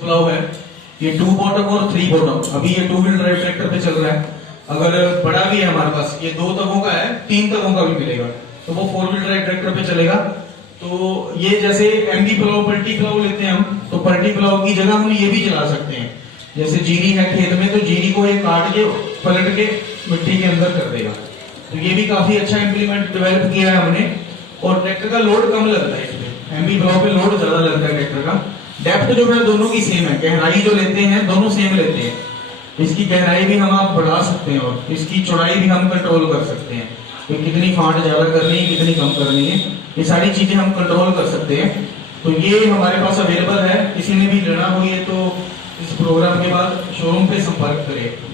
Plough है, ये 2 bottom और 3 बॉटम। अभी ये 2 व्हील ड्राइव ट्रैक्टर पे चल रहा है। अगर बड़ा भी है हमारे पास, ये 2 तगों का है, 3 तगों का भी मिलेगा, तो वो 4 व्हील ड्राइव ट्रैक्टर पे चलेगा। तो ये जैसे एमबी प्लाउ, पलटी प्लाउ लेते हैं हम, तो पलटी प्लाउ की जगह हम ये भी चला सकते हैं। जैसे जीरी है खेत में, तो जीरी को ये काट के पलट के मिट्टी के अंदर कर देगा। तो ये भी काफी अच्छा इंप्लीमेंट डेवलप किया है हमने। और ट्रैक्टर का लोड कम लगता है इसमें, एमबी प्लाउ पे लोड ज्यादा लगता है ट्रैक्टर का। डेप्थ जो है दोनों की सेम है, गहराई जो लेते हैं दोनों सेम लेते हैं। इसकी गहराई भी हम आप बढ़ा सकते हैं और इसकी चौड़ाई भी हम कंट्रोल कर सकते हैं, तो कितनी फांट ज्यादा करनी है, कितनी कम करनी है, ये सारी चीजें हम कंट्रोल कर सकते हैं। तो ये हमारे पास अवेलेबल है, किसी ने भी लेना हो ये तो इस प्रोग्राम के बाद शोरूम पे संपर्क करें।